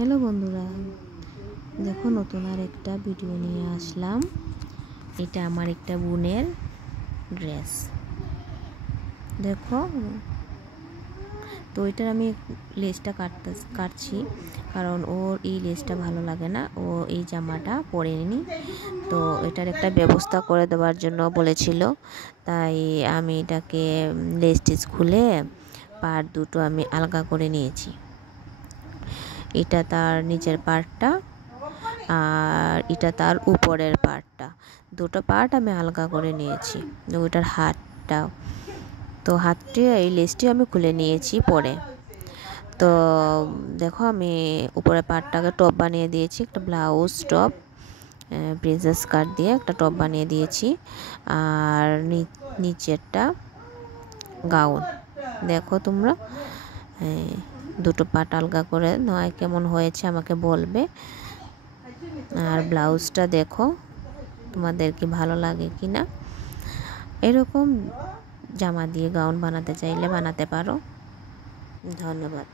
Hello বন্ধুরা, দেখো নতুন আর একটা ভিডিও নিয়ে আসলাম। এটা আমার একটা বোনের ড্রেস। দেখো, তো এটার আমি লেসটা কাটছি, কারণ ওর এই লেসটা ভালো লাগে না, ও এই জামাটা পরেনি। তো এটার একটা ব্যবস্থা করে দেওয়ার জন্য বলেছিল, তাই আমি এটাকে লেস টিস খুলে পার্ট দুটো আমি আলগা করে নিয়েছি। এটা তার নিচের পার্টটা আর এটা তার উপরের পার্টটা, দুটো পার্ট আমি আলগা করে নিয়েছি। ওইটার হাতটা, তো হাতটি এই লেসটি আমি খুলে নিয়েছি পরে। তো দেখো, আমি উপরের পার্টটাকে টপ বানিয়ে দিয়েছি, একটা ব্লাউজ টপ, প্রিন্সেস কাট দিয়ে একটা টপ বানিয়ে দিয়েছি। আর নিচেরটা গাউন। দেখো তোমরা, দুটো পার্ট আলগা করে নয় কেমন হয়েছে আমাকে বলবে। আর ব্লাউজটা দেখো তোমাদের কি ভালো লাগে কি না। এরকম জামা দিয়ে গাউন বানাতে চাইলে বানাতে পারো। ধন্যবাদ।